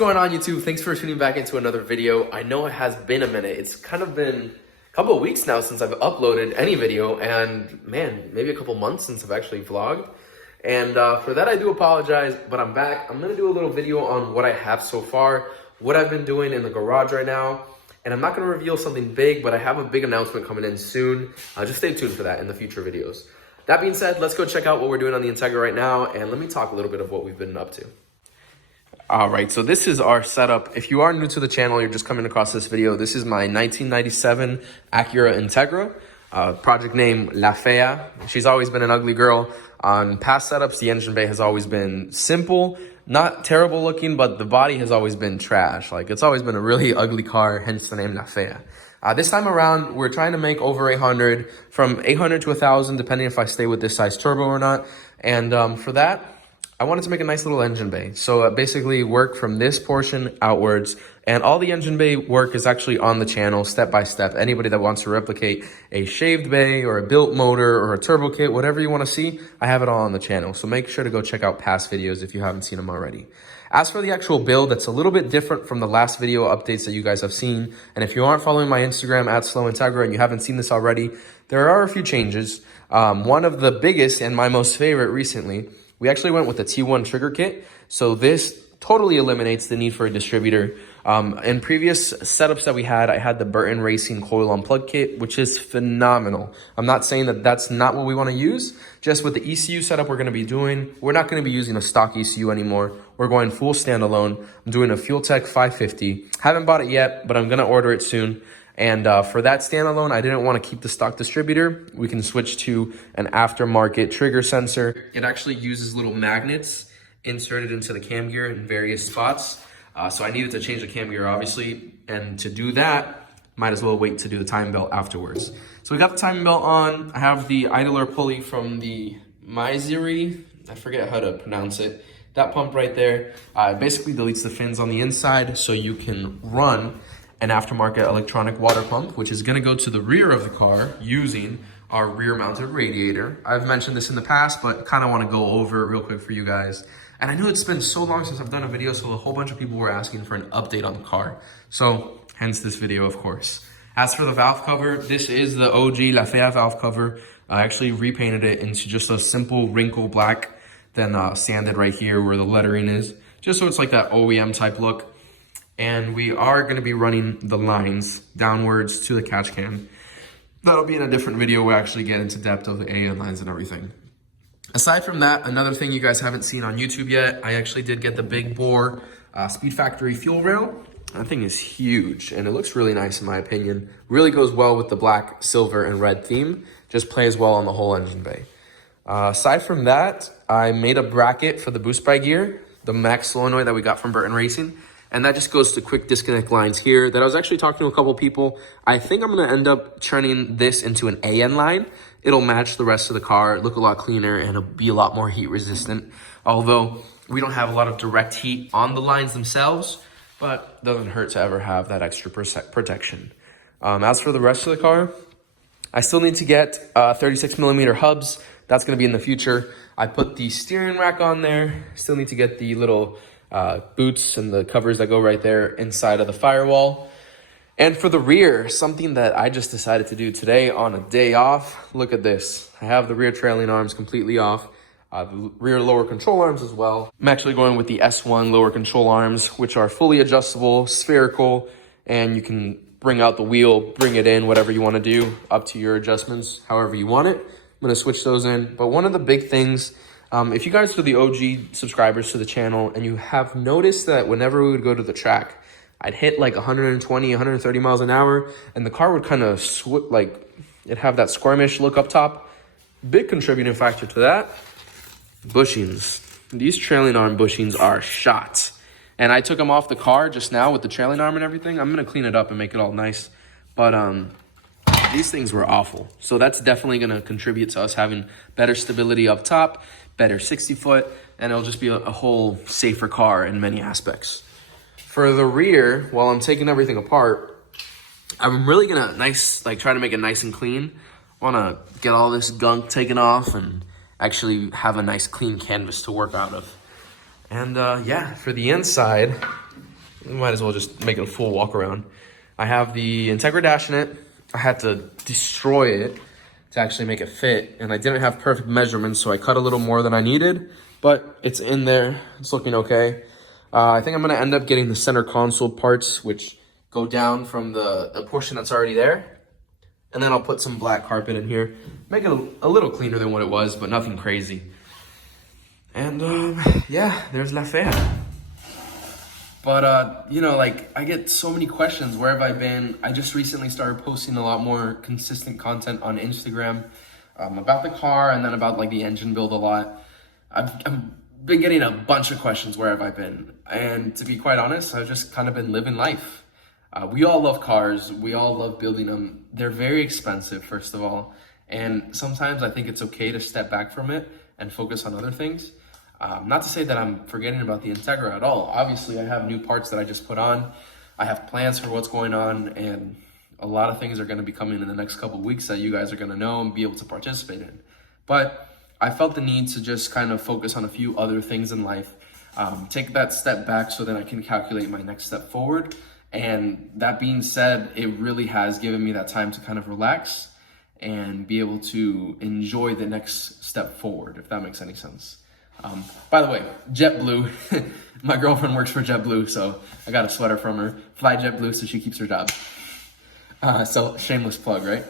going on, YouTube? Thanks for tuning back into another video. I know it has been a minute. It's kind of been a couple of weeks now since I've uploaded any video, and man, maybe a couple months since I've actually vlogged. And for that, I do apologize, but I'm back. I'm gonna do a little video on what I have so far, what I've been doing in the garage right now. And I'm not gonna reveal something big, but I have a big announcement coming in soon. Just stay tuned for that in the future videos. That being said, let's go check out what we're doing on the Integra right now, and let me talk a little bit of what we've been up to. All right, so this is our setup. If you are new to the channel, you're just coming across this video, this is my 1997 Acura Integra, project name La Fea. She's always been an ugly girl. On past setups, the engine bay has always been simple, not terrible looking, but the body has always been trash. Like, it's always been a really ugly car, hence the name La Fea. This time around, we're trying to make over 800, from 800 to 1,000, depending if I stay with this size turbo or not. And for that, I wanted to make a nice little engine bay. So basically work from this portion outwards, and all the engine bay work is actually on the channel step by step. Anybody that wants to replicate a shaved bay or a built motor or a turbo kit, whatever you want to see, I have it all on the channel. So make sure to go check out past videos if you haven't seen them already. As for the actual build, that's a little bit different from the last video updates that you guys have seen. And if you aren't following my Instagram @SlowIntegra and you haven't seen this already, there are a few changes. One of the biggest and my most favorite recently, we actually went with the T1 trigger kit. So this totally eliminates the need for a distributor. In previous setups that we had, I had the Burton Racing coil unplug kit, which is phenomenal. I'm not saying that that's not what we want to use. Just with the ECU setup we're going to be doing, we're not going to be using a stock ECU anymore. We're going full standalone. I'm doing a FuelTech 550. Haven't bought it yet, but I'm going to order it soon. And for that standalone, I didn't want to keep the stock distributor. We can switch to an aftermarket trigger sensor. It actually uses little magnets inserted into the cam gear in various spots. So I needed to change the cam gear, obviously. And to do that, might as well wait to do the timing belt afterwards. So we got the timing belt on. I have the idler pulley from the Maiziri. I forget how to pronounce it. That pump right there basically deletes the fins on the inside so you can run an aftermarket electronic water pump, which is gonna go to the rear of the car using our rear mounted radiator. I've mentioned this in the past, but kind of want to go over it real quick for you guys. And I know it's been so long since I've done a video, so a whole bunch of people were asking for an update on the car. So hence this video, of course. As for the valve cover, this is the OG La Fea valve cover. I actually repainted it into just a simple wrinkle black, then sanded right here where the lettering is, just so it's like that OEM type look. And we are going to be running the lines downwards to the catch can. That'll be in a different video. We'll actually get into depth of the AN lines and everything. Aside from that, another thing you guys haven't seen on YouTube yet, I actually did get the big bore Speed Factory fuel rail. That thing is huge and it looks really nice in my opinion. Really goes well with the black, silver, and red theme. Just plays well on the whole engine bay. Aside from that, I made a bracket for the boost by gear, the max solenoid that we got from Burton Racing. And that just goes to quick disconnect lines here that I was actually talking to a couple people. I think I'm going to end up turning this into an AN line. It'll match the rest of the car, look a lot cleaner, and it'll be a lot more heat resistant. Although we don't have a lot of direct heat on the lines themselves, but it doesn't hurt to ever have that extra protection. As for the rest of the car, I still need to get 36mm hubs. That's going to be in the future. I put the steering rack on there. Still need to get the little boots and the covers that go right there inside of the firewall. And for the rear, something that I just decided to do today on a day off, look at this. I have the rear trailing arms completely off, the rear lower control arms as well. I'm actually going with the S1 lower control arms, which are fully adjustable, spherical, and you can bring out the wheel, bring it in, whatever you want to do, up to your adjustments, however you want it. I'm going to switch those in. But one of the big things, if you guys are the OG subscribers to the channel and you have noticed that whenever we would go to the track, I'd hit like 120, 130 miles an hour and the car would kind of it'd have that squirmish look up top. Big contributing factor to that, bushings. These trailing arm bushings are shot. And I took them off the car just now with the trailing arm and everything. I'm going to clean it up and make it all nice. But these things were awful. So that's definitely going to contribute to us having better stability up top, better 60-foot, and it'll just be a whole safer car in many aspects. For the rear, while I'm taking everything apart, I'm really gonna try to make it nice and clean. I wanna get all this gunk taken off and actually have a nice clean canvas to work out of. And yeah, for the inside, might as well just make it a full walk around. I have the Integra dash in it. I had to destroy it to actually make it fit, and I didn't have perfect measurements, so I cut a little more than I needed, but it's in there. It's looking okay. I think I'm gonna end up getting the center console parts, which go down from the portion that's already there. And then I'll put some black carpet in here. Make it a little cleaner than what it was, but nothing crazy. And yeah, there's La Fea. But you know, like, I get so many questions. Where have I been? I just recently started posting a lot more consistent content on Instagram about the car, and then about like the engine build a lot. I've been getting a bunch of questions. Where have I been? And to be quite honest, I've just kind of been living life. We all love cars. We all love building them. They're very expensive, first of all. And sometimes I think it's okay to step back from it and focus on other things. Not to say that I'm forgetting about the Integra at all. Obviously, I have new parts that I just put on. I have plans for what's going on, and a lot of things are going to be coming in the next couple of weeks that you guys are going to know and be able to participate in. But I felt the need to just kind of focus on a few other things in life, take that step back so that I can calculate my next step forward. And that being said, it really has given me that time to kind of relax and be able to enjoy the next step forward, if that makes any sense. By the way, JetBlue, my girlfriend works for JetBlue, so I got a sweater from her. Fly JetBlue so she keeps her job. So shameless plug, right?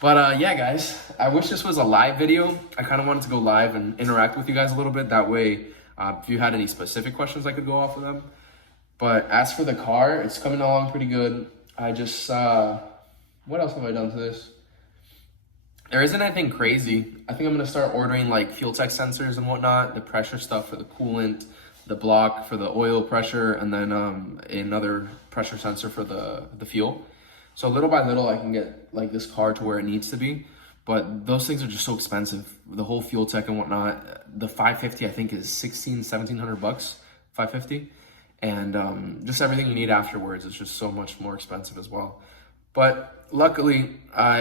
But yeah, guys, I wish this was a live video. I kind of wanted to go live and interact with you guys a little bit. That way, if you had any specific questions, I could go off of them. But as for the car, it's coming along pretty good. I just, what else have I done to this? There isn't anything crazy. I think I'm gonna start ordering like fuel tech sensors and whatnot, the pressure stuff for the coolant, the block for the oil pressure, and then another pressure sensor for the fuel. So little by little, I can get like this car to where it needs to be. But those things are just so expensive. The whole fuel tech and whatnot. The 550, I think, is $1,700 bucks, 550. And just everything you need afterwards is just so much more expensive as well. But luckily, I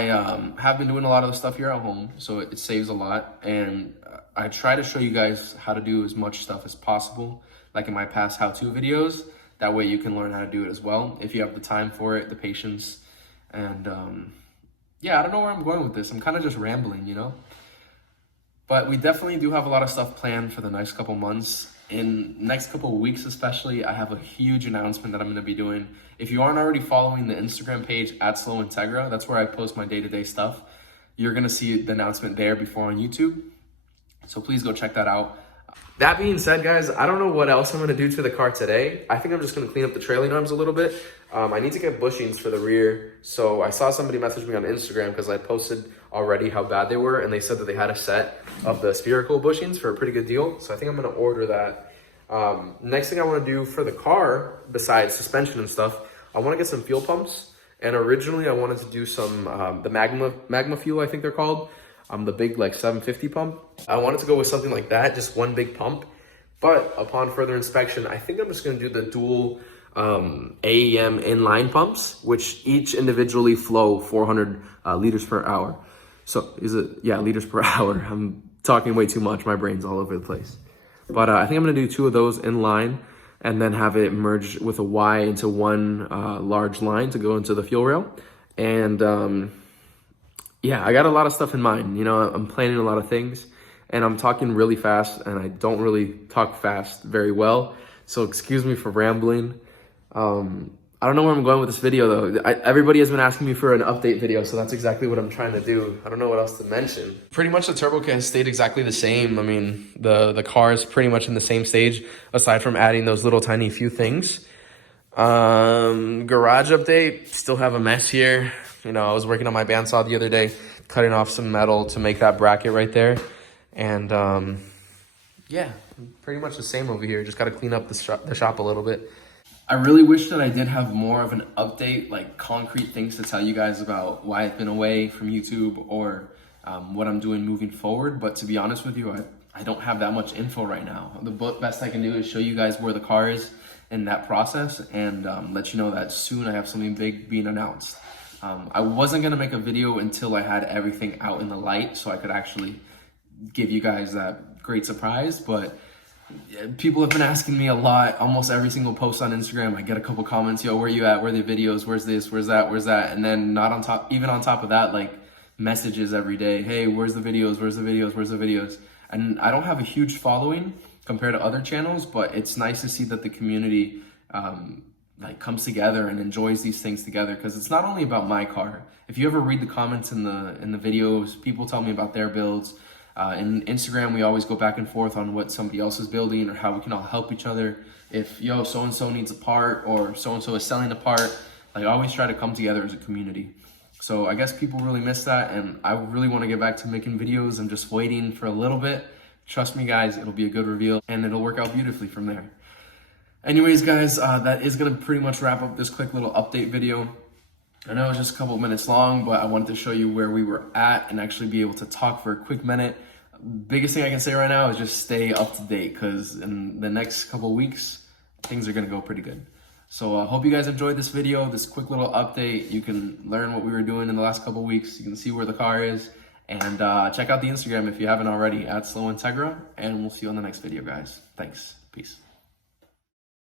have been doing a lot of the stuff here at home, so it saves a lot. And I try to show you guys how to do as much stuff as possible, like in my past how-to videos. That way you can learn how to do it as well, if you have the time for it, the patience. And yeah, I don't know where I'm going with this. I'm kind of just rambling, you know? But we definitely do have a lot of stuff planned for the next couple months. In next couple of weeks especially, I have a huge announcement that I'm going to be doing. If you aren't already following the Instagram page @SlowIntegra, that's where I post my day-to-day stuff. You're going to see the announcement there before on YouTube. So please go check that out. That being said, guys, I don't know what else I'm going to do to the car today. I think I'm just going to clean up the trailing arms a little bit. I need to get bushings for the rear. So I saw somebody message me on Instagram because I posted already how bad they were, and they said that they had a set of the spherical bushings for a pretty good deal. So I think I'm going to order that. Next thing I want to do for the car, besides suspension and stuff, I want to get some fuel pumps. And originally I wanted to do some the magma fuel, I think they're called. The big like 750 pump. I wanted to go with something like that, just one big pump. But upon further inspection, I think I'm just going to do the dual AEM inline pumps, which each individually flow 400 liters per hour. So is it, yeah, liters per hour. I'm talking way too much. My brain's all over the place. But I think I'm going to do 2 of those in line and then have it merge with a Y into one large line to go into the fuel rail. And yeah, I got a lot of stuff in mind. You know, I'm planning a lot of things and I'm talking really fast, and I don't really talk fast very well. So excuse me for rambling. I don't know where I'm going with this video though. Everybody has been asking me for an update video, so that's exactly what I'm trying to do. I don't know what else to mention. Pretty much the turbo kit has stayed exactly the same. I mean, the car is pretty much in the same stage, aside from adding those little tiny few things. Garage update, still have a mess here. You know, I was working on my bandsaw the other day, cutting off some metal to make that bracket right there. And yeah, pretty much the same over here. Just got to clean up the shop a little bit. I really wish that I did have more of an update, like concrete things to tell you guys about why I've been away from YouTube or what I'm doing moving forward. But to be honest with you, I don't have that much info right now. The best I can do is show you guys where the car is in that process and let you know that soon I have something big being announced. I wasn't going to make a video until I had everything out in the light so I could actually give you guys that great surprise, but People have been asking me a lot. Almost every single post on Instagram, I get a couple comments, yo, where you at? Where are the videos? Where's this? Where's that? Where's that? And then not on top, even on top of that, like messages every day. Hey, where's the videos? Where's the videos? Where's the videos? And I don't have a huge following compared to other channels, but it's nice to see that the community like comes together and enjoys these things together, because it's not only about my car. If you ever read the comments in the videos, people tell me about their builds. In Instagram, we always go back and forth on what somebody else is building or how we can all help each other. If, yo, so-and-so needs a part or so-and-so is selling a part, like I always try to come together as a community. So I guess people really miss that, and I really want to get back to making videos. I'm just waiting for a little bit. Trust me, guys, it'll be a good reveal and it'll work out beautifully from there. Anyways, guys, that is going to pretty much wrap up this quick little update video. I know it was just a couple of minutes long, but I wanted to show you where we were at and actually be able to talk for a quick minute. Biggest thing I can say right now is just stay up to date, because in the next couple of weeks, things are going to go pretty good. So I hope you guys enjoyed this video, this quick little update. You can learn what we were doing in the last couple of weeks. You can see where the car is. And check out the Instagram if you haven't already, @SlowIntegra. And we'll see you on the next video, guys. Thanks. Peace.